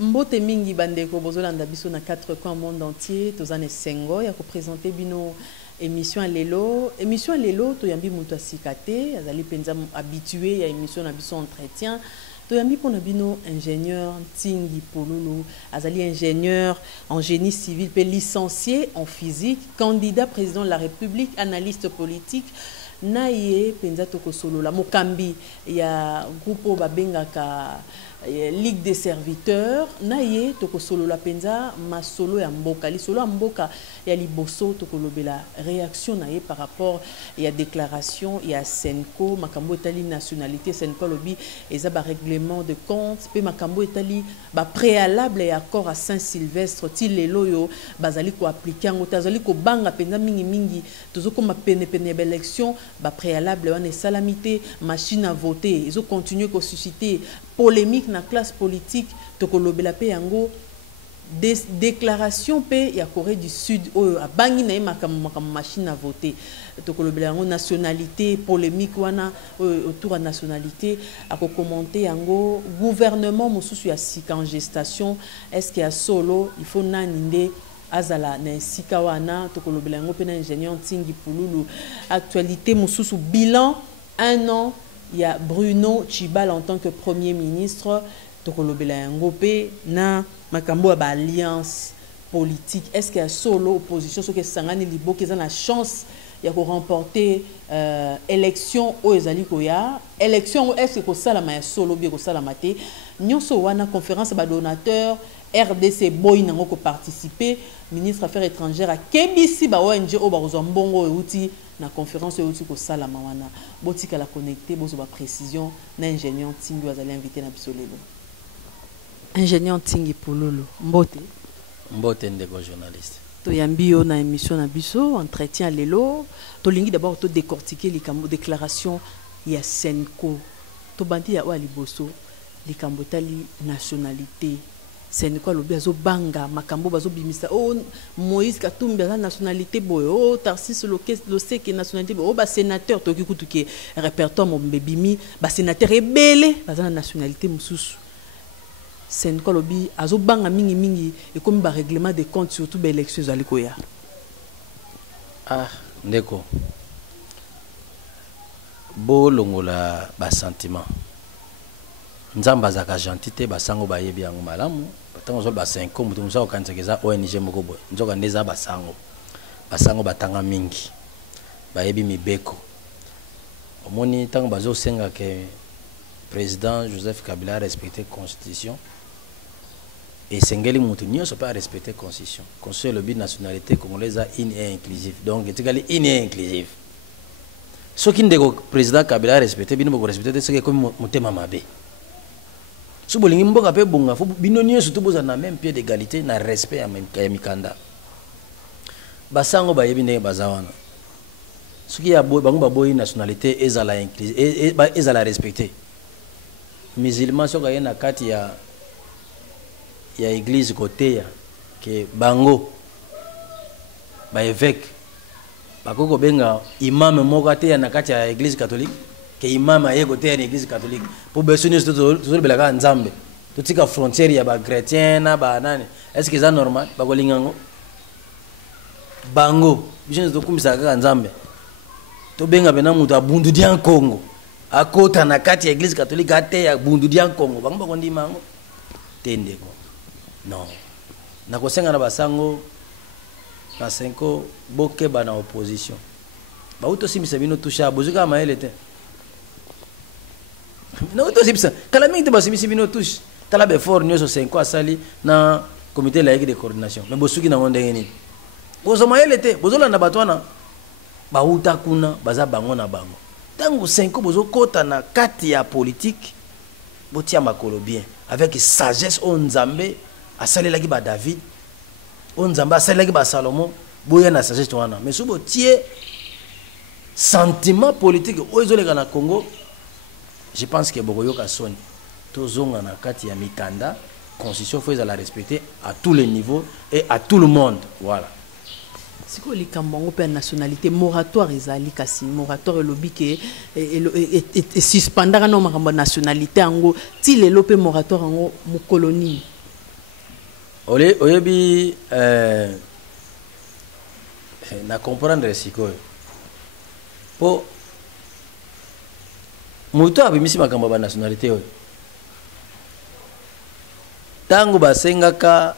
Mbote mingi bandeko bozolanda biso na 4 coins monde entier tozane sengo ya ko présenter bino émission lelo to yambi mutu asikate azali penza habitué ya émission na biso entretien to yambi pona bino ingénieur Ntingi Pululu azali ingénieur en génie civil pe licencié en physique candidat président de la République analyste politique naye penza toko solo la mokambi ya groupe babengaka Ligue des serviteurs naye toko solo la penza masolo ya mboka li solo ya mboka ya liboso toko lobela réaction naye par rapport ya déclaration ya Senko makambo etali nationalité Senko lobi eza ba règlement de compte pe makambo etali ba préalable ya accord à Saint-Sylvestre ti lelo yo bazali ko appliquer ngo tazali ko banga penza mingi tozoko ma pene élection ba préalable wana salamité machine à voter ils ont continué ko susciter polémique na classe politique tokolobela pe yango déclaration pe ya Corée du Sud a bangi na makam machine à voter tokolobela yango nationalité polémique wana autour de nationalité a commenter yango gouvernement mosusu ya sika en gestation est-ce qu'il y a solo il faut naninde azala na sika wana tokolobela yango pe na ingénieur Ntingi Pululu actualité mosusu bilan 1 an. Il y a Bruno Tshibal en tant que Premier ministre. Tokolobela Yangope na makambo ba alliance politique. Est-ce qu'il y a solo opposition ce que Sangani Libo qui a la chance de remporter élection au ezali koya élection est-ce que salama solo bien ko salama te nyonso wana conférence ba donateur RDC boy nango ko participer ministre affaires étrangères a kebisi ba ONG o ba mbongo euti na conférence euti ko salama wana botika la connecter bozo ba précision na ingénieur Ntingi azali invité na bisolelo ingénieur Ntingi Pululu mbote ndeko journaliste to yambio na émission na biso entretien lelo to lingi d'abord to décortiquer les déclaration ya Senko to bandi ya liboso les kambotali nationalité Senko lobi azo banga makambo bazo bimisa Moïse Katumbi la nationalité boyo Tarsis lo seke nationalité boyo ba sénateur to kikutuke répertoire mo bebimi ba sénateur rebelle ba nationalité mususu Senko lobi azo banga mingi et comme ba règlement de compte surtout ba élections alikoya ndeko bo longola ba sentiment nzamba zaka gentité basango bayebi yango malamu batango zol ba 5 ans mutu musa okanzekeza ONG moko boy nzoka ndeza basango batanga mingi bayebi mibeko omoni tango bazo senga ke président Joseph Kabila respecter constitution et sengeli mutu nyonso pas respecter constitution conseil le but nationalité congolaise et inclusive donc etikali et inclusive ce qui ndeko président Kabila respecter bino boko respecter ce que comme mutema mabe si vous voulez mboka pe bonga fo bino nyonso to boza na même pied d'égalité na respect ya mikanda basango bayebi ndenge bazawana soki ya bango baboyi nationalité ezala inclusive ezala respecter musulman soka ye na kati ya église côté ya ke bango ba évêque bakoko benga imam moko te ya na kati ya église catholique que imam aye côté ya église catholique pour besoin de belaka nzambe tutika frontière ya ba chrétien na ba nani est-ce que ça normal ba kolingango bango biso to kumisa ka nzambe to benga bena mutu abundu dia Congo akota na kati ya église catholique ate ya bundu dia Congo bango ba kondima ngo tende ko non na kosenga na basango na Senko boke bana opposition ba uto simisa bino tusha bozuka maele te non to simisa kala mingi te basimisi bino touche tala be fort nyoso Senko asali na comité laïque de coordination mais bosuki na ngonde ngeni bozo maele te bozola na batwana ba uta kuna baza bango na bango tango Senko bozo kota na kati ya politique botia makolo bien avec sagesse on nzambe asali laki ba David on nzambe asali laki ba Salomon boya na sagesse wana mais subo tie sentiment politique oizoleka na Congo je pense que bokoyoka soni tozonga na kati ya mikanda constitution faut la respecter à tous les niveaux et à tout le monde voilà siko likambo pe nationalité moratoire ezali kasi moratoire lobi ke suspendaka na makambo nationalité ango ti lelo pe moratoire ango mu colonie oyebi na comprendre sikoyo po moto abimisi makambo ba nationalité oyo tango basengaka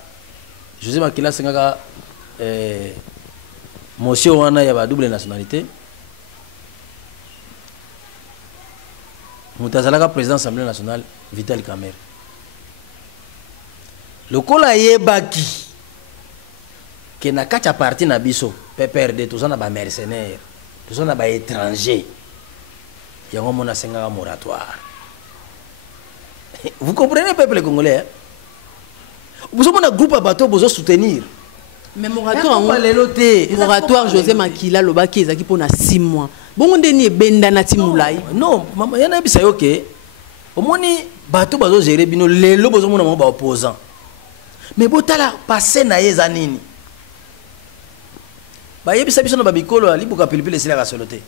José Makila sengaka motion wana ya ba double nationalité moto azalaka président assemblée nationale Vital Kamerhe lokola yebaki ke na kati ya parti na biso PPRD toza na ba mercenaire toza na ba étranger yango mona sengaka moratoire. Vous comprenez peuple congolais hein? Vous avez un groupe à bateau pour soutenir. Mais moratoire José Makila lobaki ezaki pona 6 mois. Bongo ndeni benda na timulai. Non, maman yana bisa yoke. Omoni bateau bazo gérer bino lelo bozo mona ba opposant. Mais botala passer na yeza nini. Ba yebisa biso na babikolo ali buka pilipili sila ka solote.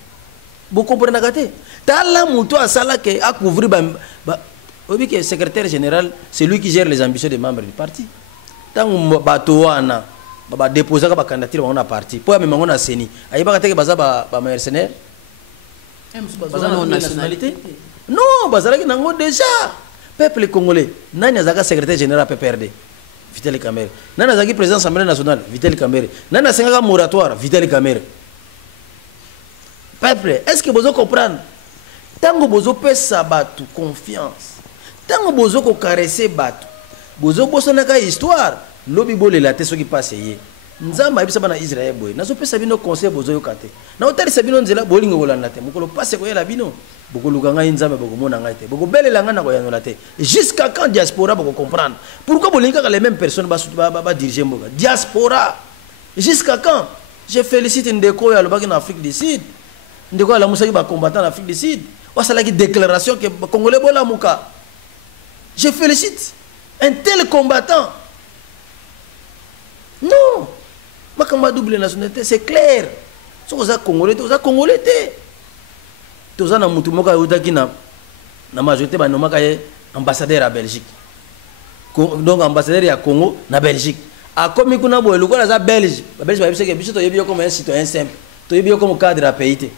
Vous comprenez kate? Tala muto asala ke a couvrir ba obi que secrétaire général, c'est lui qui gère les ambitions des membres du parti. Tant bateau wana ba déposer ba candidature on a parti. Pour même on a seni. Ayeba kate ke baza ba mercenaire. Baza na nationalité? Non, baza ki nango déjà. Peuple congolais, nani azaka secrétaire général PPRD? Vital Kamerhe. Nani azaki président de l'Assemblée nationale? Vital Kamerhe. Nani asengaka moratoire? Vital Kamerhe. Peuple, est-ce que vous comprenez? Tango bozo pesa batu confiance. Tango bozo ko caresser batu. Bozo bosonaka histoire. Lobi bole la teso qui passe yé. Nzamba ibisa bana Israël boy. Nazo pesa bino conseil bozo yokate. Na otali sabino nzela bolingo bolanda te. Mukolo passe ko yela bino. Boko luganga nzamba boko mona ngaite. Boko bele langa na ko yanola te. Jusqu'à quand diaspora boko comprendre? Pourquoi bolinga les mêmes personnes ba diriger mboka? Diaspora. Jusqu'à quand? Je félicite Ndeko ya lobaki en Afrique du Sud. Ndeko la musaki ba combattant en Afrique du Sud. Wasala ki déclaration que Congolais bola muka. Je félicite un tel combattant. Non. Makamba double nationalité, c'est clair. Si vous êtes Congolais, vous êtes Congolais. Vous êtes mutu moka yudaki na majorité ba nomaka ye ambassadeur à Belgique. Donc ambassadeur ya Congo na Belgique. A komi kuna boye lokola za Belge. Ba Belge ba biseke biso to yebi comme un citoyen simple. To yebi comme cadre à pays.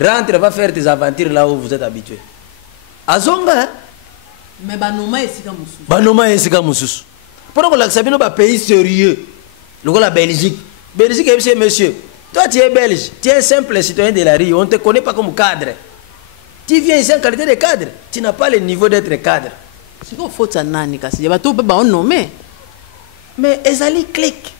Rentre, va faire tes aventures là où vous êtes habitué. Azonga. Mais Banoma est sika mususu. Banoma est sika mususu. Pourquoi la Sabino ba pays sérieux? Le la Belgique. Belgique est monsieur. Toi tu es belge, tu es un simple citoyen de la rue, on ne te connaît pas comme cadre. Tu viens ici en qualité de cadre, tu n'as pas le niveau d'être cadre. C'est quoi faut ça nani kasi? Y'a tout ba on nommé. Mais ezali clique.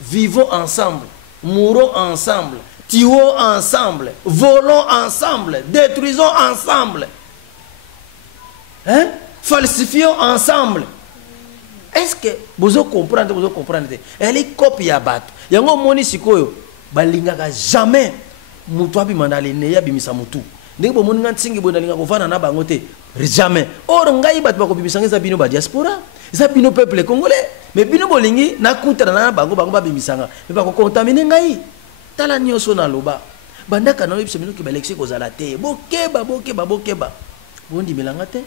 Vivons ensemble, mourons ensemble. Tuons ensemble, volons ensemble, détruisons ensemble, hein? Falsifions ensemble. Est-ce que vous comprenez? Elle est copie à battre. Il y a un moni sikoyo, balingaka jamais mutu abimandale neya bimisa mutu. Ndenge bo moni ngantingi bo ndalinga kovana na bangote jamais. Or ngai bat ba ko bimisanga za bino ba diaspora, za bino peuple congolais, mais bino bolingi na kutra na bango ba bimisanga. Mais ba ko contaminer ngai. Tala nyoso na loba bandaka na yebisa bino ki balexé kozala te bokeba bondi melanga te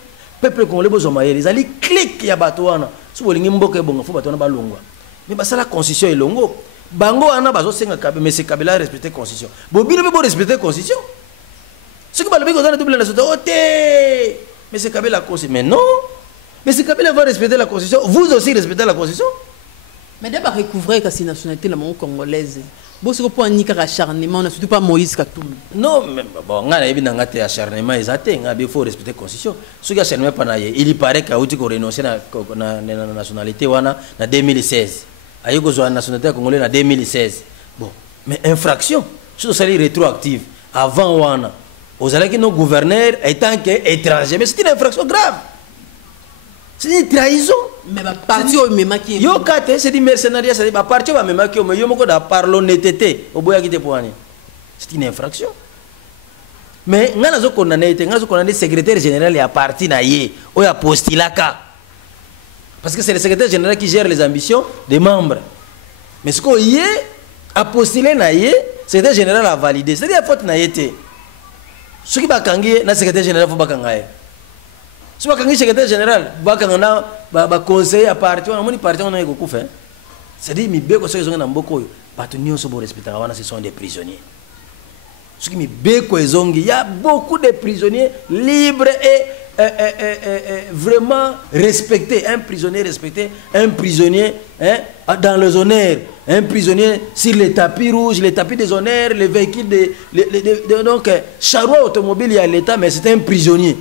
peuple congolais bozo mayele ezali clique ya bato wana so bolingi mboke bonga fo bato na balongwa mais basala constitution elongo bango wana bazo senga kabe mais c'est Kabila respecter constitution bobino be bo respecter constitution ce que balobi kozala double nationalité ote mais c'est Kabila constitution mais non mais c'est Kabila va respecter la constitution vous aussi respectez la constitution mais d'abord recouvrer que c'est nationalité la congolaise. Bon, c'est pour un acharnement, surtout pas Moïse Katumbi. Non, mais bon, on a un acharnement, il faut respecter la constitution. Ce qui acharnement, il paraît qu'il a renoncé à la nationalité en 2016. Il a la nationalité congolaise en 2016. Bon, mais infraction, c'est rétroactive. Avant, vous allez que nos gouverneurs étant étrangers, mais c'est une infraction grave. C'est une trahison. Mais parti au même qui est. Yo kate c'est du mercenariat, c'est pas parti au même qui mais yo moko da parlo netete au boya qui te poani. C'est une infraction. Mais ngana zo condamné secrétaire général ya parti na yé o ya postilaka. Parce que c'est le secrétaire général qui gère les ambitions des membres. Mais ce qu'on y est a postulé na yé, secrétaire général a validé. C'est la faute na yé té. Ce qui ba kangi na secrétaire général faut ba kangaye. Si vous avez un secrétaire général, vous avez un conseiller à partir, on a parti, on a fait. C'est-à-dire, mais bien que ce soit un beaucoup, partenaires sont respectés, ce sont des prisonniers. Ce qui me il y a beaucoup de prisonniers libres et vraiment respectés. Un prisonnier respecté, un prisonnier dans les honneurs, un prisonnier sur les tapis rouges, les tapis des honneurs, les véhicules donc charroi automobile, il y a l'État, mais c'est un prisonnier.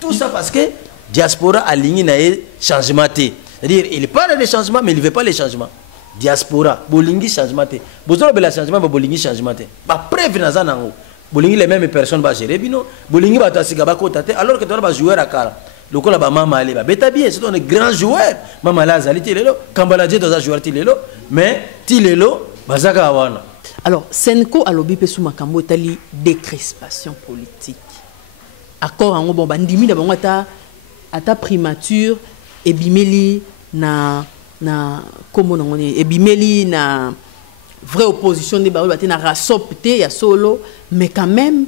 Tout ça parce que diaspora a ligné changement. C'est-à-dire, il parle de changement, mais il ne veut pas les changements. Diaspora, bolingi changement. Besoin de changement, bolingi changement. Preuve dans un bolingi les mêmes personnes va gérer bino, bolingi va tasika ba kotate alors que tu as joueur à kala. Le cola ba mama ale ba beta bien, c'est un grand joueur. Mama la zali tilelo, Kambala Dié dans un joueur tilelo, mais tilelo bazaka awana. Alors, Senko alobi pe sou makambo tali décrispation politique. Accord en bon bandimi da bango ata primature et bimeli na comment on est et bimeli na vraie opposition de ba na rasopté ya solo mais quand même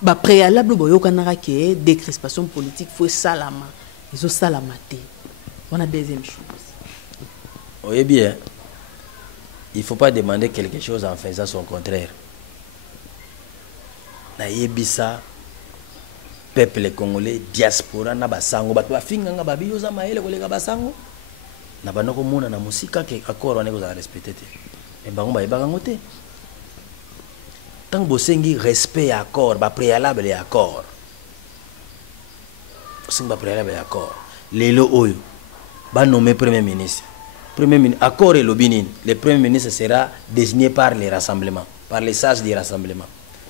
ba préalable boyo kanara que décrispation politique faut salama ils ont salamate. On a deuxième chose. Oui bien. Il faut pas demander quelque chose en faisant son contraire. Na yebisa peuple congolais diaspora na basango bato bafinga nga babiyoza maele kolega basango na banoko mona na musika ke accord wane ko za respecter te e bango ba yebaka ngote tant bosengi respect ya accord ba préalable ya accord bosengi ba préalable ya accord lelo oyo ba nommer premier ministre accord et lobinin le premier ministre sera désigné par les rassemblements par les sages du rassemblement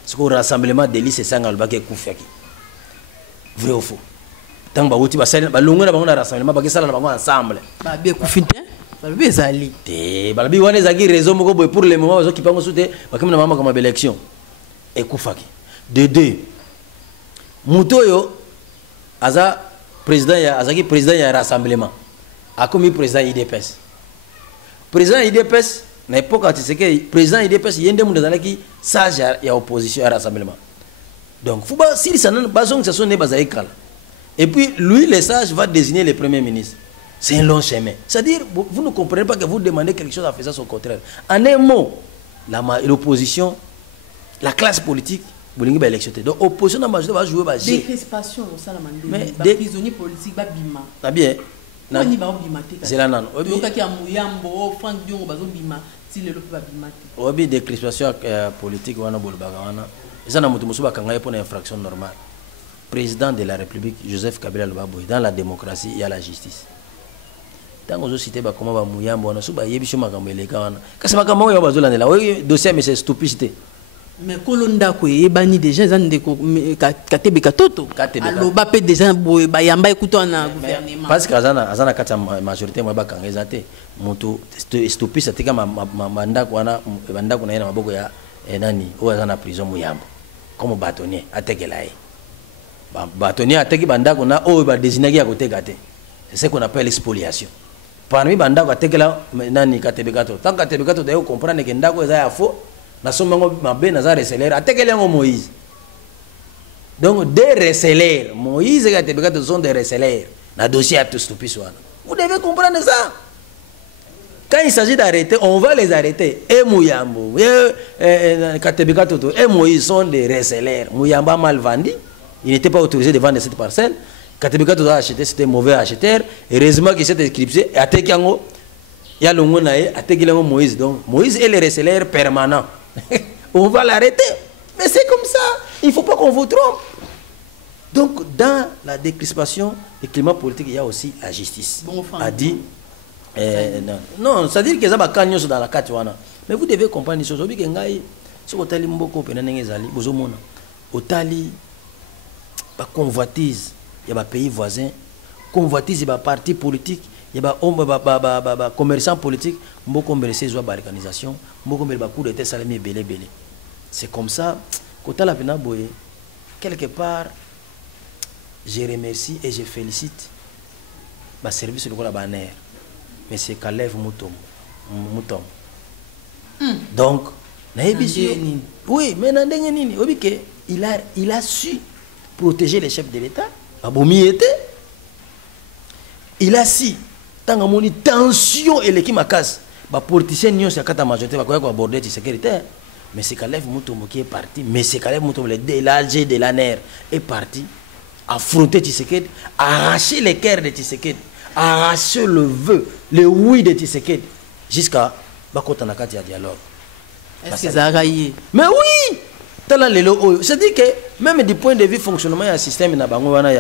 ce que rassemblement de liste sangal ba ke kufaki. Vrai ou faux? Tant que vous avez un rassemblement, vous avez ensemble. Vous avez un raison pour le moment, vous avez une élection. Et de deux, Moutoyo, président du rassemblement, a commis président IDPS. Président IDPS, à l'époque, président IDPS, il y a des gens qui sont sage et opposition à rassemblement. Donc, si ça et puis, lui, le sage, va désigner le premier ministre. C'est un long chemin. C'est-à-dire, vous ne comprenez pas que vous demandez quelque chose à faire son contraire. En un mot, l'opposition, la classe politique, vous avez l'élection. Donc, l'opposition va jouer. Décrispation, mais des prisonniers politiques, va bien. C'est la nan. Obi décrispation politique, wana bolbagawana. Ça n'a pas pour une infraction normale. Président de la République, Joseph Kabila Lubaboy, dans la démocratie, il y a la justice. Tant que vous citez comment va mouiller, on a souba yebicho makamele kawana. Kasi makamamo ya bazula nela. Oui, dossier mais c'est stupidité. Mais kolonda ko yebani déjà zan de katebe katoto. Aloba pe déjà boy bayamba ekuto na gouvernement. Parce que azana kata majorité mo ba kangeza te. Mutu stupidité kama manda ko na banda ko na ina maboko ya nani o azana prison muyambo. Comme bâtonnier atekelaye. Bâtonnier ateki banda ko na o ba désigner ya côté gâté. C'est ce qu'on appelle l'expoliation. Parmi banda ko atekela nani katebe kato. Tant katebe kato d'ailleurs comprendre que ndako eza ya faux. Na somango mabe na za reseller atekela ngo Moïse. Donc des resellers, Moïse et katebe kato sont des resellers. Na dossier à tout stupide. Vous devez comprendre ça. Quand il s'agit d'arrêter, on va les arrêter. Et Mouyambo, et Katebeka Toto, et Moïse sont des resellers. Mouyambo a mal vendu. Il n'était pas autorisé de vendre cette parcelle. Katebeka Toto a acheté, c'était un mauvais acheteur. Heureusement qu'il s'est inscrit. Et à Tekiango, il y a le Monaï, à Tekiango Moïse. Donc Moïse est le reseller permanent. On va l'arrêter. Mais c'est comme ça. Il ne faut pas qu'on vous trompe. Donc dans la décrispation, le climat politique, il y a aussi la justice. Bon, a dit. Non, c'est-à-dire que ça va gagner dans la carte. Mais vous devez comprendre une chose. Vous savez que si vous avez beaucoup de gens, vous avez des convoitises, il y a des pays voisins, convoitises, il y a des partis politiques, il y a des commerçants politiques, beaucoup de organisations, beaucoup de coups d'état salami belé. C'est comme ça, quand la pena boye, quelque part, je remercie et je félicite le service de la bannière. Mais c'est Kalev Moutom. Donc, oui, mais il a su protéger les chefs de l'État, abomi était il a si tant que tension et l'équipe makasi ba politicien nyonso ya kata majorité ba ko aborder sécurité mais c'est Caleb Mutombo qui est parti mais c'est Caleb Mutombo le délagé de l'ANR est parti affronter Tshisekedi arracher les cœurs de Tshisekedi arracher le vœu le oui de Tshisekedi jusqu'à bakota na kati ya dialogue. Est-ce que ça a raillé? Mais oui, c'est-à-dire que même du point de vue fonctionnement, il y a un système, il y a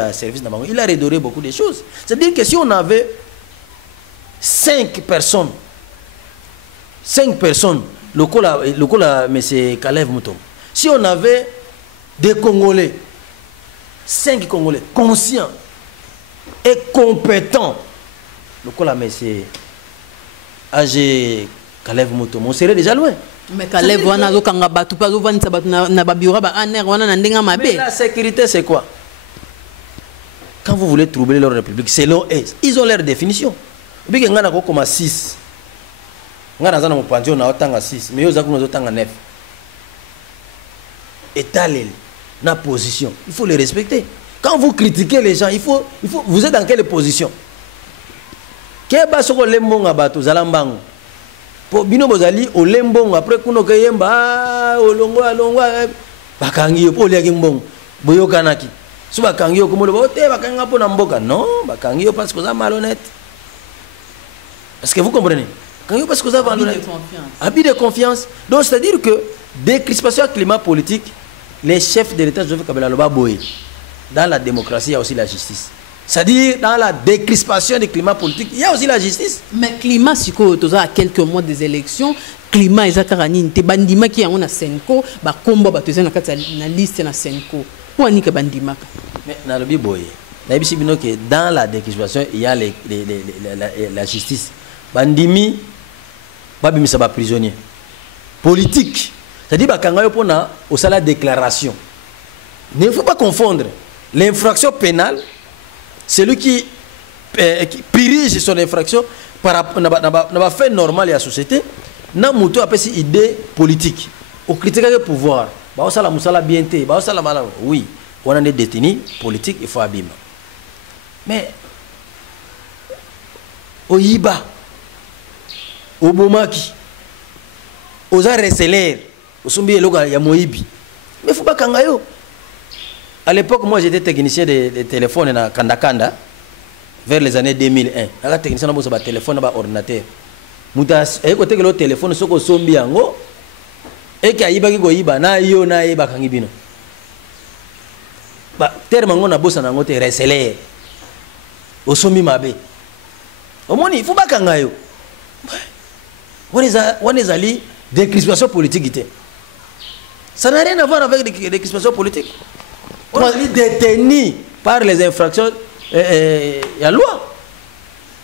un service, il a redoré beaucoup de choses. C'est-à-dire que si on avait 5 personnes, le coup là, M. Caleb Mutombo, si on avait des Congolais, 5 Congolais conscients et compétents, le coup là, M. AG Caleb Mutombo, on serait déjà loin. Mais Caleb, mais la sécurité, c'est quoi? Quand vous voulez troubler leur république, selon eux, ils ont leur définition. Mais il y a 6. Il y a 6. Mais il y a 9. État la position. Il faut les respecter. Quand vous critiquez les gens, vous êtes dans quelle position? Po bino bozali olembongo après kuno kayemba olongo bakangi yo po liaki mbongo boyokanaki so bakangi yo komolo bote bakanga po na mboka non bakangi yo parce que ça malhonnête. Est-ce que vous comprenez? Bakangi yo parce que ça malhonnête. Habit de confiance. Donc c'est à dire que décrispation climat politique, les chefs de l'État Joseph Kabila loba boye. Dans la démocratie il y a aussi la justice. C'est-à-dire, dans la décrispation du climat politique, il y a aussi la justice. Mais climat, si tu as quelques mois des élections, climat, il y a des bandima qui ont un Senko, bah combat, bah tu sais, na liste na Senko. Où est-ce que bandima? Mais dans le biboye, dans la décrispation, il y a la justice. Bandimi, babimi ça va prisonnier. Politique, c'est-à-dire, bah quand on a au salaire déclaration. Il ne faut pas confondre l'infraction pénale. Celui qui dirige son infraction n'a pas fait normal à la société, n'a pas appelé cette idée politique. Au critique le pouvoir, oui, on a des détenus politiques, il faut abîmer. Mais au Yiba, au Bomaki, aux Areseler, au Sombi, il y a Moïbi. Mais il ne faut pas kangayo. À l'époque, moi j'étais technicien de téléphone à Kandakanda, vers les années 2001. J'étais technicien de téléphone et ordinateur. Et côté que le téléphone, c'est que sombi yango, et qu'il y a iba qui iba na yo na iba kangibino. Bah terme ngo na bossa na ngote reseler. Au sombi mabe. Au moins il faut pas kangayo. On est allé des crispations politiques. Ça n'a rien à voir avec des crispations politiques. On est détenu par les infractions la loi.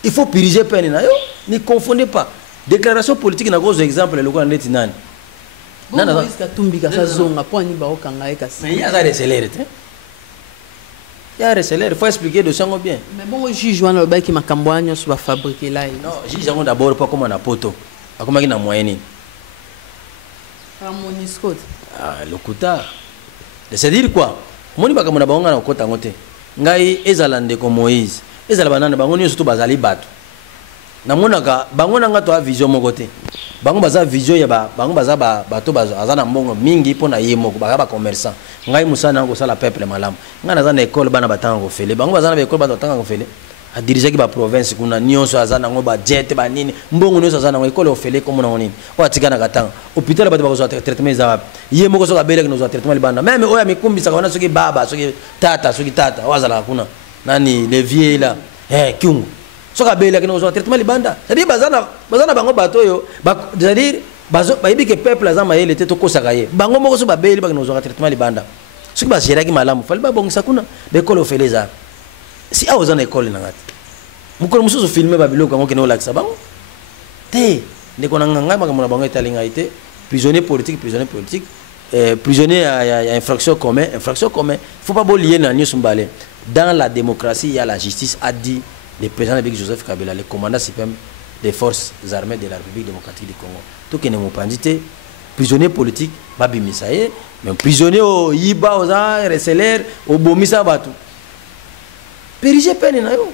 Il faut piriger peine. Ne confondez pas. Déclaration politique, n'a pas d'exemple. Le gouvernement est nan. Non, non, mais il y a des célèbres. Il y a des célèbres. Il faut expliquer de ça bien. Mais bon, le juge Joan Lobay qui m'a camboigné sur la fabrique là. Non, juge d'abord pas comme un poto. Pas comme un moyen. Ah, le kouta. C'est-à-dire quoi? Moni baka mona bango na kota ngote ngai ezalande ko Moïse ezala banana bango nyonso to bazali bato na monaka bango nanga to a vision moko te bango baza vision ya bango baza bato bazana mbongo mingi pona yemoko baka ba commerçant ngai musana ngo sala peuple malamu nga na zana école bana batanga ko fele bango bazana ba école bana batanga ko fele a diriger ki ba province kuna nyonso azana ngo ba jet ba nini mbongo nyonso azana ngo école ofele ko mona nini o atika na katanga hôpital bato ba ko traitement za yemoko so ka bele ko no traitement libanda même oya mikumbi sa kana soki baba soki tata wazala kuna nani le vieux là kiungu so ka bele ko no traitement libanda c'est-à-dire bazana bango bato yo c'est-à-dire bazo ba yibi ke peuple azama yele te to kosaka ye bango moko so ba bele ba no traitement libanda soki ba géraki malamu fali ba bongisa kuna be école ofele za si a aux école na ngati mukolo mususu filmer ba biloko ngo keno lakisa bango te ndeko na nganga makamona bango etalinga ite prisonnier politique prisonnier à infraction commun faut pas lier na nyusu mbale dans la démocratie il y a la justice a dit le président avec Joseph Kabila le commandant suprême des forces armées de la République démocratique du Congo tout que ne mo pandité prisonnier politique babimisaye mais prisonnier au yiba aux reseller au bomisa batu périger peine na yo.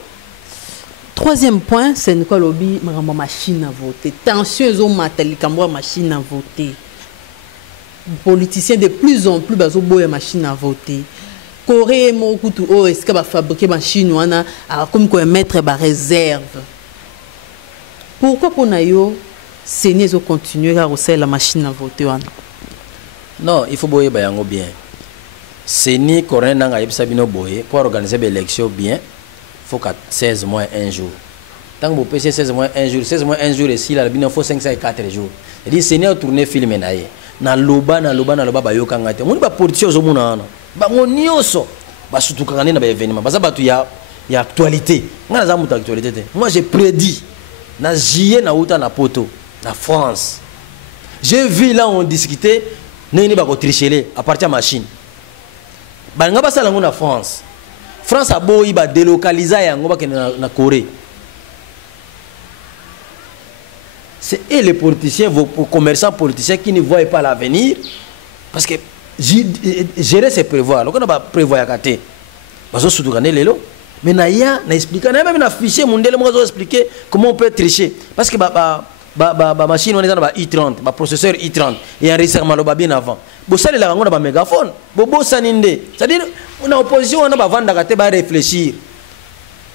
Troisième point, c'est quoi lobby ma machine à voter. Tension zo matali kamwa machine à voter. Politiciens de plus en plus bazo boya machine à voter. Corée mo kutu o est-ce que va fabriquer machine wana comme quoi mettre ba réserve. Pourquoi pour yo Séné zo continuer à refaire la machine à voter wana? Non, il faut boyer bayango bien. Séné Corée nanga yebisa bino boyer pour organiser l'élection bien. Faut qu'à 16 mois 1 jour. Tant que vous payez 16 mois 1 jour, 16 mois 1 jour et si là il faut 504 jours. C'est-à-dire Séné a tourné film naie. Na loba ba yokanga te. Moni ba politicien zo mona na. Ba ngonioso ba surtout quand na ba événement. Ba za batu ya actualité. Nga za mutu actualité te. Moi j'ai prédit na juillet na uta na poto na France. J'ai vu là on discutait nini ba ko tricher à partir de machine. Ba nga ba sala ngona France. France a beau iba délocaliser yango ba na Corée. C'est eux les politiciens, vos commerçants politiciens qui ne voient pas l'avenir. Parce que gérer c'est prévoir. Donc on a prévoir à côté. Parce que surtout quand on est là. Mais na expliqué, na même affiché mon délai moi expliquer comment on peut tricher. Parce que ba machine on est dans ba i30, ba processeur i30 et enregistrement ba bien avant. Bo ça là on a ba mégaphone. Bo saninde. C'est-à-dire on a opposition on a ba vendre à côté ba réfléchir.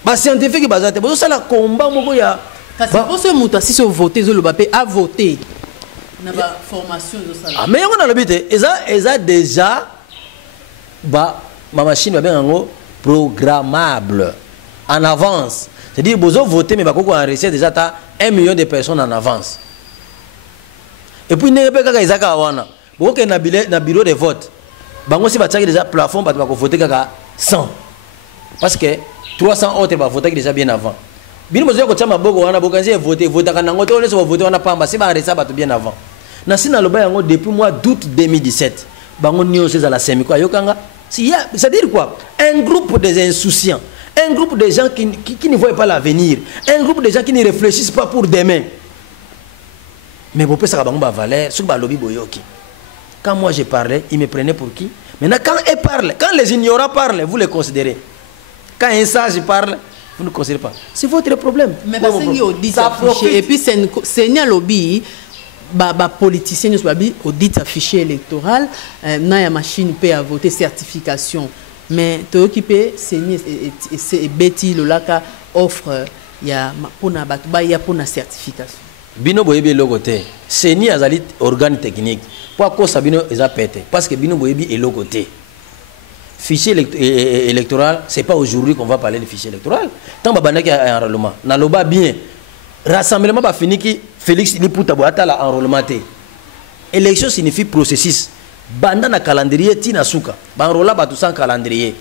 Ba scientifique ba zate. Bo ça là combat moko ya. C'est pour ce que si vous votez, vous avez voté. Vous avez formation de ça. Ah, mais on a le but. Ils ont déjà ma machine va bien programmable en avance. C'est-à-dire que vous votez, mais vous avez déjà 1 million de personnes en avance. Et puis, vous avez un bureau de vote. Vous avez déjà plafond pour voter 100. Parce que 300 autres vont voter déjà bien avant. Bino mozo ko chama boko wana bokanzi voter kana ngoto on so voter wana pamba si ba resa bato bien avant. Na sina loba yango depuis mois d'août 2017. Bango nyose za la semiko yokanga. Ça veut dire quoi? Un groupe des insouciants, un groupe de gens qui ne voient pas l'avenir, un groupe de gens qui ne réfléchissent pas pour demain. Mais bon, ça va ba valeur, sur ba lobby boyoki. Quand moi je parlais, ils me prenaient pour qui? Maintenant quand ils parlent, quand les ignorants parlent, vous les considérez. Quand un sage parle, vous ne considérez pas. C'est votre problème. Mais parce que audit affiché et puis c'est un lobby politicien audit affiché électoral na ya machine peut à voter certification mais to occupé c'est Betty Lolaka offre ya pona batuba ya pona certification. Bino boyebi logoté. Seni azali organe technique. Pourquoi ça bino eza pété? Parce que bino boyebi est logoté. Fichier électoral, ce n'est pas aujourd'hui qu'on va parler de fichier électoral. Tant que vous avez un enrôlement, naloba bien. Rassemblement va finir que Félix Liputa Boata la enrôlement. Élection signifie processus. Banda na calendrier tina suka. Ba enrôla ba tout sans calendrier.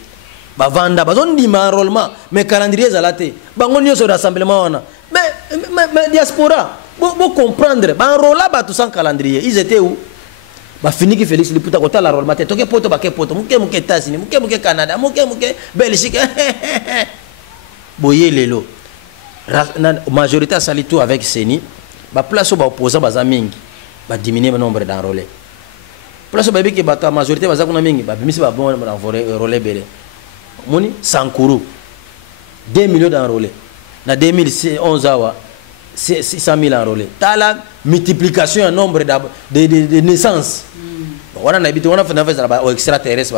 Ba vanda ba zone di enrôlement mais calendrier zalate. Ba ngonyo so rassemblement wana. Mais diaspora, vous comprendre. Ba enrôla ba tout sans calendrier. Ils étaient où? Ba fini que Félix Liputa kota la enrôlement. Toke poto ba ke poto. Muke États-Unis, muke Canada, muke Belgique. Boye lelo. La majorité a sali tout avec Seni. Ba place ba opposant ba zamingi. Ba diminuer le nombre d'enrôlés. Place ba bi ke ba ta majorité ba zakuna mingi ba bimisi ba bon enrôlés belé. Moni Sankuru 2 millions d'enrôlés. Na 2011 awa 600 000 enrôlés. Tala multiplication en nombre de naissances. On a habité, on a fait un extraterrestre.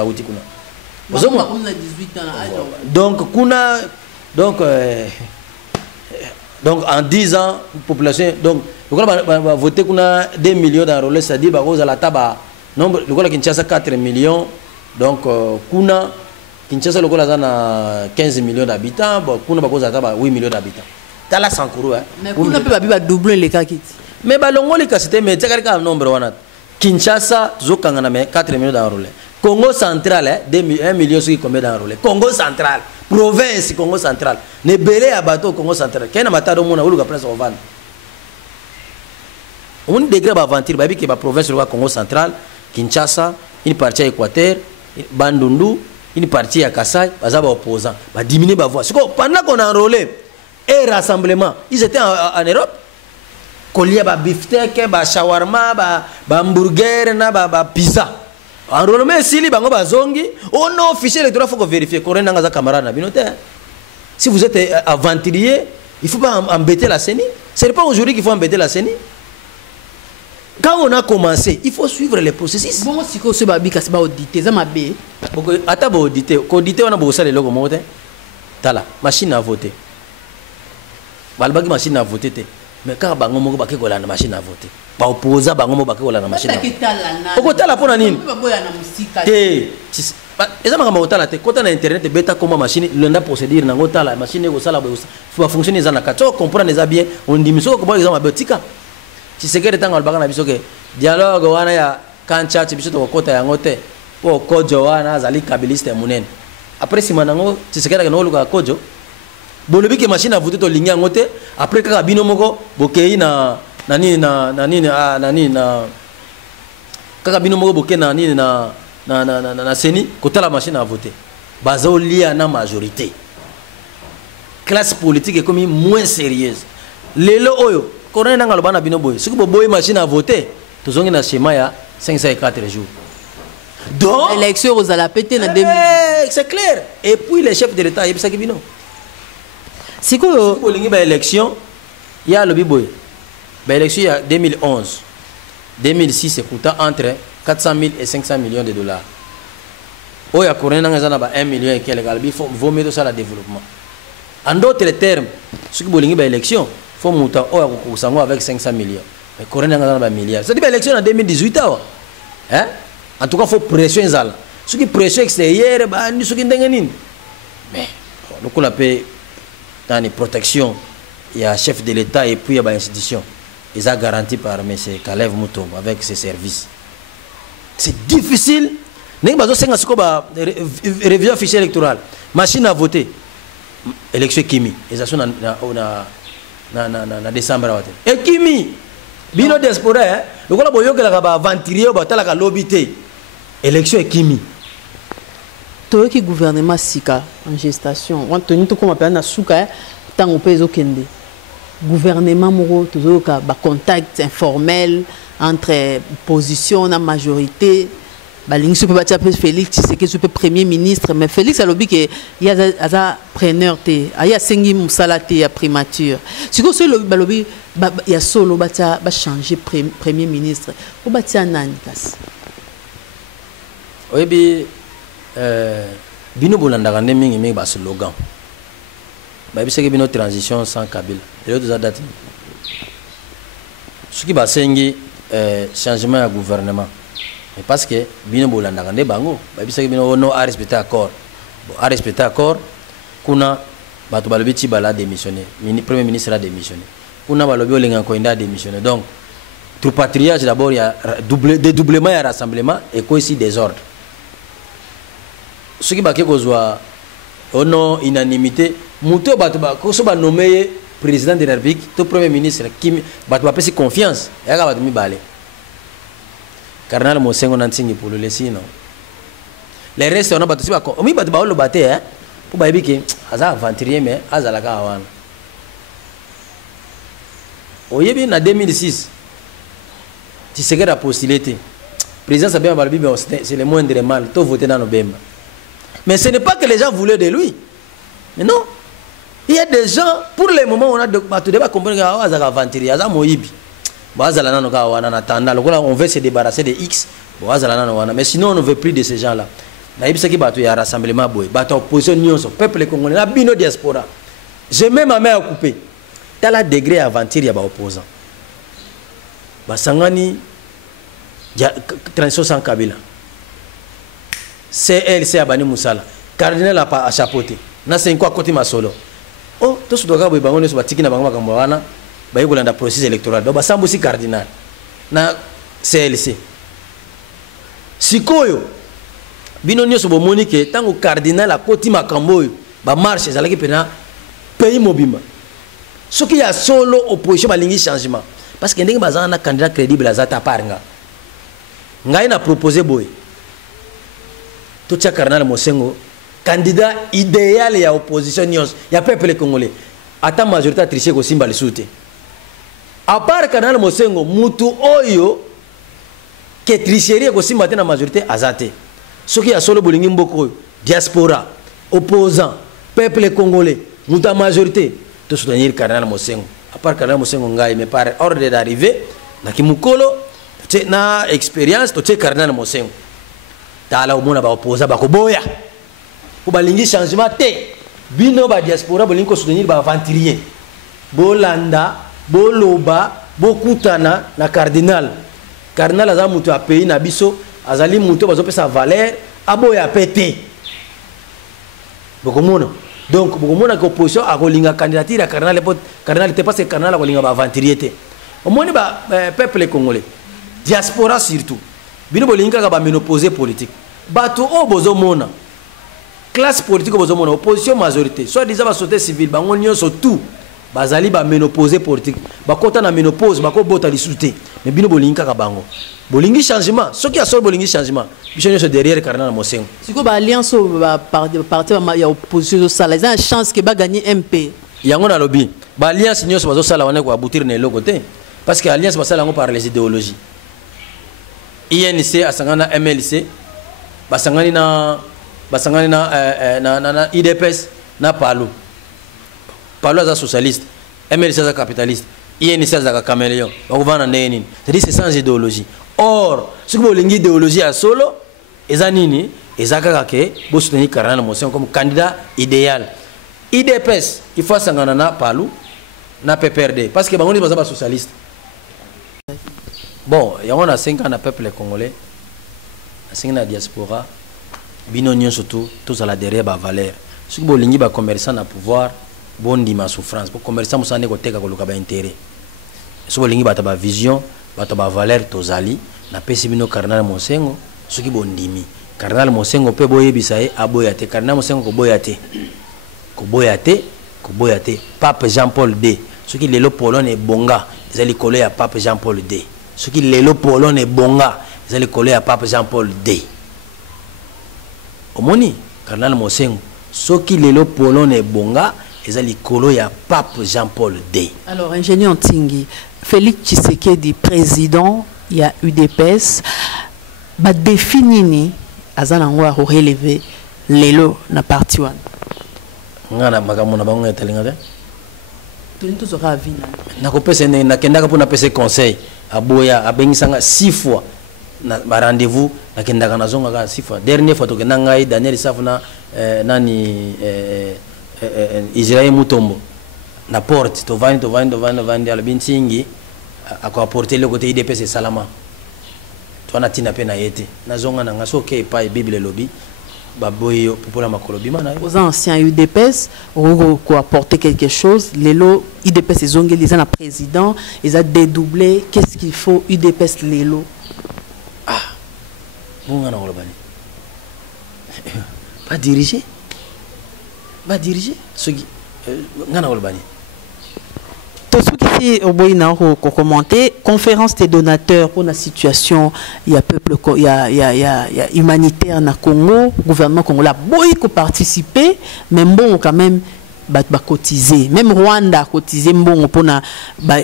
Donc, en 10 ans, la population. Donc, on a voté 2 millions d'enrôlés, c'est-à-dire que la taba nombre, le Kinshasa 4 millions. Donc, Kinshasa a 15 millions d'habitants, Kuna a 8 millions d'habitants. Tala Sankuru, mais Kuna peut doubler les cas. Mais Balongoli, c'était un nombre. Kinshasa, 4 millions d'enrôlés. Congo central, 1 million qui combien d'enrôlés. Congo central, province Congo central. Ne belé à bateau Congo central. Quel est le monde où place au van? On degré d'aventure, baby qui est la province du Congo central, Kinshasa, une partie à Équateur, Bandundu, une partie à Kassai, bazaba opposant, va diminuer ma voix. Pendant qu'on a enrôlé et rassemblement, ils étaient en Europe. Kolia ba beefsteak, ba shawarma, ba hamburger, ba pizza. Enrôlement sili bango ba zongi. Oh non, fichier électoral faut vérifier. Corée nanga za camarade na binote. Si vous êtes aventurier, il ne faut pas embêter la CENI. Ce n'est pas aujourd'hui qu'il faut embêter la CENI. Quand on a commencé, il faut suivre les processus. Bon, si vous avez audité, ça m'a bien. Attends, audité. Audité, on a besoin de logo. Tala, machine à voter. Balbaki machine à voter. Mais quand on a une machine à voter, pas opposé à une machine à voter. Pourquoi tu as la pour nani? Les gens qui ont la quand on a internet, bêta comme machine, l'on a procédure, on a la machine, faut fonctionner dans la carte. On comprend les habits, on dit mais comment ils ont abetika. Si c'est que le temps on va biso que dialogue wana ya kancha biso to kota ya ngote po kojo wana zali kabiliste munen. Après si manango si c'est que no luka kojo bolobi ke machine à voter to linga ngote après kaka bino moko bokei na nani kaka bino moko bokei na nini na seni kota la machine à voter bazo lia na majorité classe politique est comme moins sérieuse lelo oyo corona nanga lobana bino boy soki boboy machine à voter tozongi na schéma ya 504 jours donc l'élection aux ala pété na 2000 c'est clair et puis les chefs de l'état yebisa ki bino c'est quoi bolingi ba élection ya lobi boy ba élection ya 2011 2006 c'est coûta entre 400 000 et 500 millions de dollars oya corona nanga zana ba 1 million et quelques galbi vaut mieux ça la développement en d'autres termes soki bolingi ba élection faut monter avec 500 millions. Mais Corona a un milliard. C'est l'élection en 2018. Hein? En tout cas, il faut pression. Ce qui pression extérieure, ce qui est mais nous avons dans les protections, il y a un chef de l'État et puis il y a une institution. Ils ont garanti par M. Kalev Moutom avec ses services. C'est difficile. Nous avons une révision fichier électoral. Machine à voter. Élection Kimi. Ils ont na décembre et kimi bino diaspora le kola boyoke la ba aventurier ba tala ka lobité élection et kimi to ki gouvernement sika en gestation on tenu to comme appelle na suka tango pezo kende gouvernement moko to ka ba contact informel entre opposition na majorité balingi peut batia Félix Tshisekedi peut premier ministre mais Félix a lobby que il y a preneur té aya sengi musala té ya primature si ko le balobi ya solo batia ba changer premier ministre ko batia nani kasi oyebi bino bolanda kande mingi ba slogan ba biseke bino transition sans Kabila et autres date ce qui ba sengi changement ya gouvernement. Mais parce que bino bolanda kande bango ba bisaki bino no a respecter accord bon a respecter accord kuna bato balobi ti bala démissionner premier ministre a démissionné kuna balobi olenga ko inda démissionner donc tout patriage d'abord il y a dédoublement et rassemblement et quoi ici désordre ce qui ba ke kozwa ono unanimité muto bato ba ko so ba nommer président de la République to premier ministre qui bato ba pesi confiance ya ka bato mi balé Cardinal Mosengo Nantingi pour le sino. Les restes on a battu pas on mi battu ba le batté hein pour ba yebiki aza aventurier mais aza la ka wana. Oyebi na 2006 Tshisekedi a postulé président Sabia Balbi c'est le moindre mal tout voter dans nos bemba. Mais ce n'est pas que les gens voulaient de lui. Mais non. Il y a des gens pour le moment on a tout débat comprendre que aza aventurier aza moyibi. On veut se débarrasser de X, mais sinon on ne veut plus de ces gens-là. Il y a un rassemblement, il y a une opposition, le peuple congolais, il y a une diaspora. J'ai même ma main occupée. Dans le degré aventure, il y a des opposants. Basangani, transition sans Kabila. CLC Abani Moussala. Cardinal a pas chapeauté. C'est quoi côté ma solo. Oh, tout ce que vous avez dit, c'est que ba yolanda processus électoral ba sambusi cardinal na CLC sikoyo bino nyoso bomoni ke tango cardinal akoti makambo ba marche ezalaki pena pays mobima soki ya solo opposition balingi changement parce que ndenge bazana na candidat crédible azata parnga ngai na proposer boy to tia cardinal Mosengo candidat idéal ya opposition nyos ya peuple congolais ata majorité tricher ko simba le soute. À part Cardinal Mosengo, mutu oyo que tricherie ko simba na majorité azate. Ce qui a solo bolingi mboko diaspora, opposant, peuple congolais, muta majorité to soutenir cardinal Mosengo à part cardinal Mosengo ngai me par ordre d'arrivée na kimukolo te na expérience to te cardinal Mosengo tala omona ba opposa ba ko boya ko balingi changement te bino ba diaspora bolingi ko soutenir ba aventurier bolanda boloba bokutana na cardinal aza mutu a pays na biso azali mutu bazopesa valeur aboya pété bokomona donc bokomona que opposition a kolinga candidature à cardinal te parce que cardinal a kolinga ba aventurier te omoni ba peuple congolais diaspora surtout bino bolinga ka ba ménopause politique bato o bozomona classe politique bozomona opposition majorité soit déjà ba société civile bango nyonso tout bazali ba ménopause politique bakota na ménopause bako bota lisute mais bino bolinga ka bango bolingi changement ce qui a sol bolingi changement biso nyonso derrière cardinal Mosengo siko ba alliance ba parti ya opposition ça la une chance que ba gagner MP yango na lobby ba alliance nyonso bazo sala wana ko aboutir na eloko te parce que alliance ba sala ngo par les idéologies INC asangana MLC basangani na IDPS na Palu aza socialiste MLC aza capitaliste INC aza caméléon bakuvana neni c'est-à-dire c'est sans idéologie or ce que bolingi idéologie à solo eza nini eza kaka ke bo soutenir cardinal Mosengo comme candidat idéal IDPS il faut sangana na Palu na PPRD parce que bango ni baza ba socialiste. Bon, il y a 5 ans na peuple congolais, 5 ans na diaspora, binonion surtout, tous à la derrière ba valeur. Ce que bolingi ba commerçant na pouvoir, bon dima souffrance. Pour commerçant musane ko teka ko lokaba intérêt. Ce que bolingi ba ta ba vision, ba ta ba valeur tozali, na pesi bino cardinal Mosengo, ce qui bon dimi. Cardinal Mosengo pe boyebisa e aboyate, cardinal Mosengo ko boyate. Ko boyate, Pape Jean-Paul II. Ce qui lelo Pologne et bonga, ils allaient coller à Pape Jean-Paul II. Ce qui lelo Pologne et bonga, ils allaient coller à Pape Jean-Paul II. Omoni, cardinal Mosengo, ce qui lelo Pologne et bonga, ils allaient coller à Pape Jean-Paul II. Alors, ingénieur Ntingi, Félix Tshisekedi, président, il y a UDPS, bah définini, Azanangwa relevé lelo na parti wan. Ngana makamona bango etelingate. Tout sera vie. Nakopesa nakendaka pour na pese conseil aboya abengisanga 6 fois na rendez-vous nakendaka na zonga 6 fois. Dernière fois tokenda ngai Daniel Safuna nani Israël Mutombo na porte to vandi albintingi ako apporter le côté IDPS salama. To na tina pe na yete na zonga na ngaso ke pa Bible lobby. Aux anciens UDPS, on a apporté quelque chose. Lelo, UDPS, ils ont le président, ils ont dédoublé. Qu'est-ce qu'il faut UDPS Lelo? Ah, bon, pas diriger. Pas diriger. Ce qui. Tout ce qui est commenté, conférence des donateurs pour la situation, il y a peuple, il y a humanitaire na Congo, gouvernement congolais a beaucoup participé, mais bon quand même bah cotiser, même Rwanda a cotisé bon pour la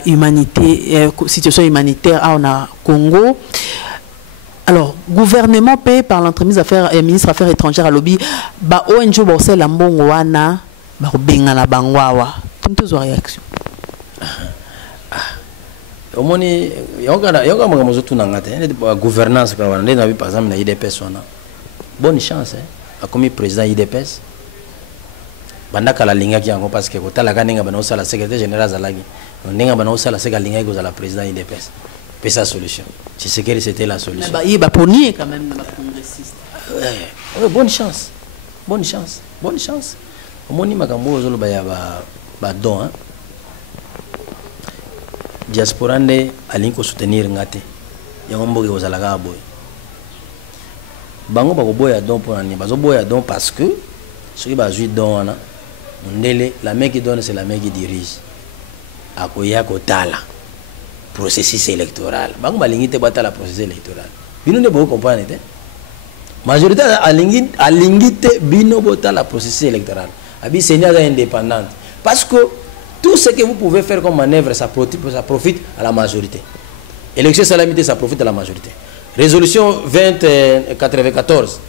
humanité, situation humanitaire à Congo. Alors gouvernement paye par l'entremise d'affaires et ministre affaires étrangères à lobby, bah ONG bossé la mbongo wana, bah benga na bangwawa, toutes aux réactions. Omoni yonga magamozo tunangate gouvernance kwa wana ndio par exemple na IDPS wana bonne chance a commis président IDPS bandaka la linga ki yango parce que kotala kaninga bana osala secrétaire général zalagi ndinga bana osala seka linga ko la président IDPS c'est sa solution c'est ce que c'était la solution mais il va ponier quand même na congressiste bonne chance omoni makambo zolo ba ya ba don hein diaspora nde alinko soutenir ngate yango mboke ozalaka boy bango bakoboya don pour nani bazoboya don parce que ceux qui bazui don wana ndele la main qui donne c'est la main qui dirige akoya kotala processus électoral bango balingi te batala processus électoral bino ne boko comprendre te majorité alingi te bino botala processus électoral abi seigneur indépendante parce que tout ce que vous pouvez faire comme manœuvre, ça profite à la majorité. Élection salamité, ça profite à la majorité. Résolution 2094,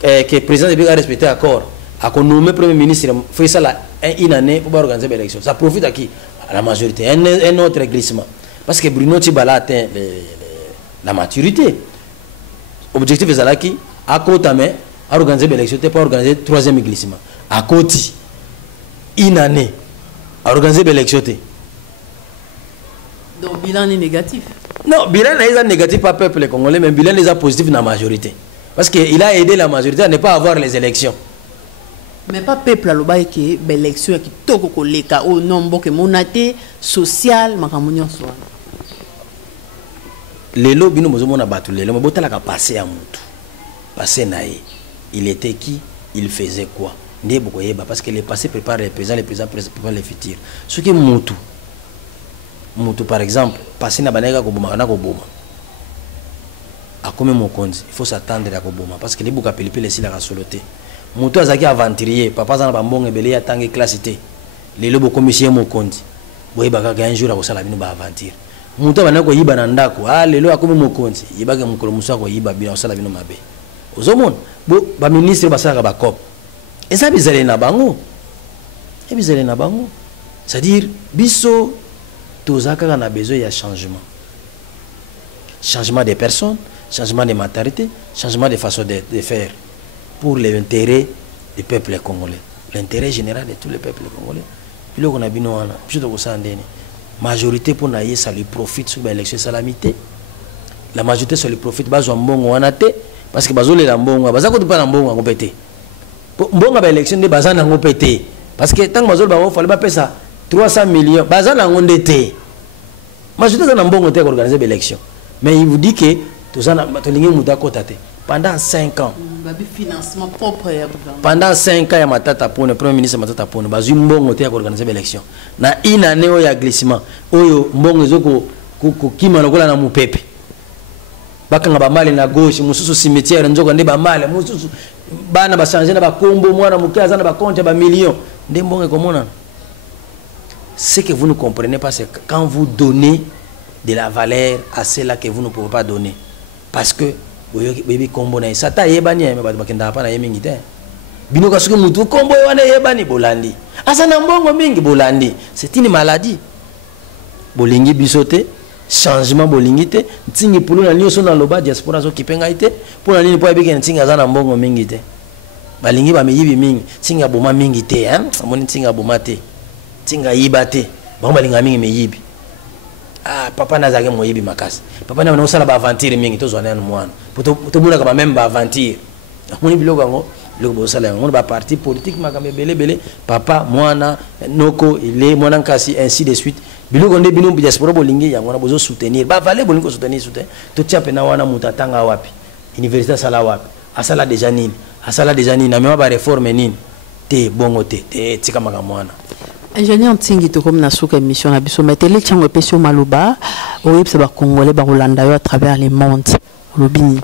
que le président de a respecté l'accord, a nommé Premier ministre, fait ça une année pour organiser l'élection. Ça profite à qui? À la majorité. Un autre glissement. Parce que Bruno Tibala atteint la maturité. Objectif est là qui, à côté, à organiser l'élection, pour organiser le troisième glissement. À côté, une année, à organiser l'élection. Donc, bilan est négatif. Non, bilan est négatif pas peuple congolais, mais bilan est positif dans la majorité. Parce qu'il a aidé la majorité à ne pas avoir les élections. Mais pas peuple à l'obaï qui est l'élection qui toko koleka au nombre que monaté social makamunyo soit. Les lobbies nous avons battu les lobbies botala ka passé à mutu. Passé naé. Il était qui? Il faisait quoi? Ndé bokoyeba parce que les passés préparent les présents préparent les futurs. Ce qui mutu. Mutu par exemple, passé na banega ko boma na ko boma. A comme mon konzi, il faut s'attendre à ko boma parce que les boka pelipé les sila ka soloté. Mutu azaki aventurier, papa za na bambonge belé ya tangi classité. Les lobo commissaire mon konzi. Boyeba ka un jour a ko sala bino ba aventure. Mutu bana ko yiba na ndako, lelo akomi mon konzi, yibaka mukolo musa ko yiba bino sala bino mabe. Ozomon, ba ministre ba sala ba cop. Et ça bizarre na bango. Et bizarre na bango. C'est-à-dire biso tozaka na besoin de changement. Changement des personnes, changement de mentalité, changement de façon de faire pour l'intérêt du peuple congolais, l'intérêt général de tous les peuples congolais. Puis là, on a vu nous, majorité pour naïe, ça lui profite sur l'élection salamité. La majorité, ça lui profite, bazo mbongo wanate, parce que bazo les lambongo, bazo ko pas lambongo ko pété. Mbongo ba élection de bazo na pété, parce que tant bazo ba fallait pas payer ça 300 millions, bazo na ngondete. Majorité ça na mbongo te organiser l'élection. Mais il vous dit que tout ça pendant 5 ans. Financement propre. Pendant 5 ans, il y a Matata pour le Premier ministre Matata pour nous. Il y a organisé l'élection. Na une année, il y a glissement. Oyo mbongo zoko kima lokola na mupepe. Baka ngaba mali na gauche, mususu cimetière nzoko ndeba mali, mususu bana ba changer na ba kombo mwana mukaza na ba compte ba millions. Ndé mbongo komona. Ce que vous ne comprenez pas, c'est que quand vous donnez de la valeur à celle que vous ne pouvez pas donner. Parce que bébé combo na sata yebani mais bakenda pa na yemingi te. Bino kasuke mutu combo wana yebani bolandi. Asana mbongo mingi bolandi. C'est une maladie. Bolingi bisote, changement bolingi te, ntingi pulu na nyoso na loba diaspora zo kipenga ite, pour na nini po ebeke ntinga za na mbongo mingi te. Balingi ba meyibi mingi, tinga boma mingi te, amoni tinga boma te. Tinga yiba te. Ba balinga mingi meyibi. Papa nazake moyibi makasi. Papa na osala ba aventure mingi to zwana na mwana. Poto muna ka même ba aventure. Moni biloko ngo, biloko bo sala ngo ba parti politique makambe belé papa mwana noko ile mwana nkasi ainsi de suite. Biloko nde bino diaspora bolingi yango na bozo soutenir. Ba vale bolingo soutenir to tia pena wana mutatanga wapi. Université sala wapi. Asala déjà nini. Asala déjà nini na mema ba réforme nini. Te bongo te tika makamwana. Ingénieur Ntingi to comme na souka émission na biso metele tchango pesio maloba oyib se ba congolais ba rolanda yo à travers les mondes lobini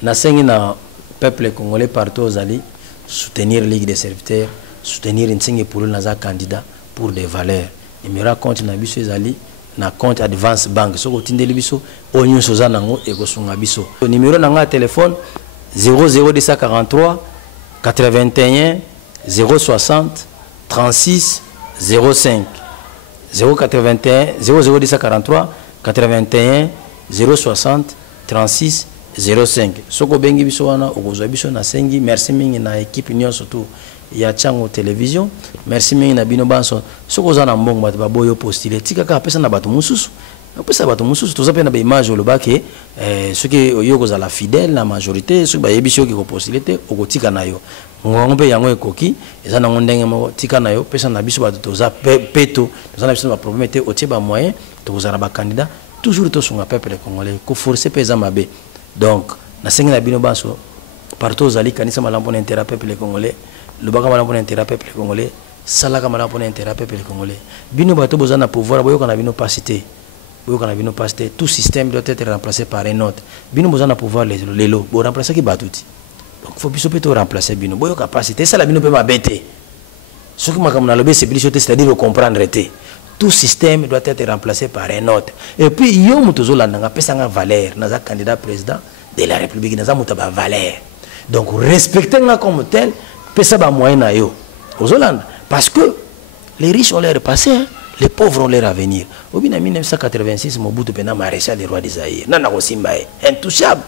na sengi na peuple congolais partout aux alliés soutenir Ligue des serviteurs soutenir Ntingi pour na za candidat pour des valeurs numéro compte na biso ezali na compte Advance Bank soko tindeli biso onyo soza nango e ko sunga biso numéro na nga téléphone 00243 81 060 36 05 081 00243 81 060 36 05 soko bengi biso wana okozwa biso na sengi merci mingi na équipe nyo surtout ya Tchango télévision merci mingi na bino banso soko za na mbongo bato baboyo postuler tika ka pesa na bato mususu apesa bato mususu toza pe na ba image olobake ceux qui yoko za la fidèle la majorité ceux ba yebiso ki ko postuler te okotika na yo ngongo pe yango ekoki eza na ndenge mo tika na yo pesa na biso bato toza peto toza na biso ba problème te otie ba moyen toza na ba candidat toujours to sunga peuple congolais ko forcer pesa mabe donc na sengi na bino baso partout ozali kanisa malampo na intérêt peuple congolais lobaka malampo na intérêt peuple congolais salaka malampo na intérêt peuple congolais bino bato boza na pouvoir boyoka na bino pasité tout système doit être remplacé par un autre bino boza na pouvoir lelo bo remplacer ki batuti donc faut biso peut remplacer bino boyo capacité ça la bino peut mabete ce que makamna lobé c'est c'est-à-dire comprendre tout système doit être remplacé par un autre et puis yo mutozo landanga pesa nga valeur naza candidat président de la République naza mutaba valeur donc respecter nga comme tel pesa ba moyen na yo ozolanda parce que Les riches ont leur passé, hein. Les pauvres ont leur avenir. Au bout de 1986, Mobutu Pena maréchal des rois des Zaïre. Nana Rosimbaye, intouchable.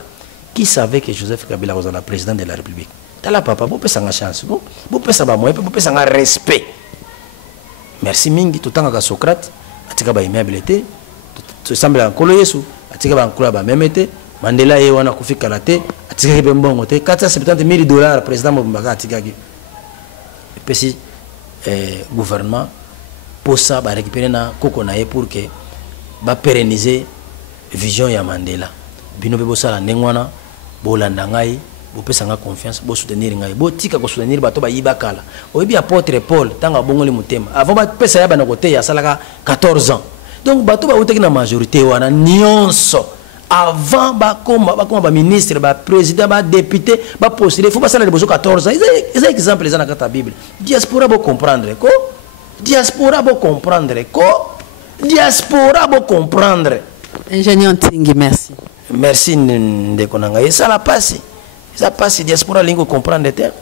Qui savait que Joseph Kabila was le président de la République? Tala papa, vous pouvez une chance, vous pouvez un respect. Merci Mingi, tout le temps Socrate, atika ba immeubilité, tout semble en kolo Yesu, atika ba nkula ba memete, Mandela ye wana kufika late, atika ke mbongo te, $470,000 président Mobimba atika ki. Et puis gouvernement pour ça ba récupérer na koko na ye pour que ba pérenniser vision ya Mandela. Bino be bosala ndengwana bolanda ngai bopesanga confiance bo soutenir ngai bo tika ko soutenir bato ba yibakala oyebi apôtre Paul tanga bongoli mutema avant ba pesa ya bana côté ya salaka 14 ans donc bato ba uteki na majorité wana nyonso avant ba koma ba ministre ba président ba député ba postuler faut pas ça les 14 ans ils exemple les anaka ta Bible diaspora bo comprendre ko diaspora bo comprendre ingénieur Ntingi, merci. Merci de konanga. Et ça la passe. Ça passe diaspora lingo comprendre terre.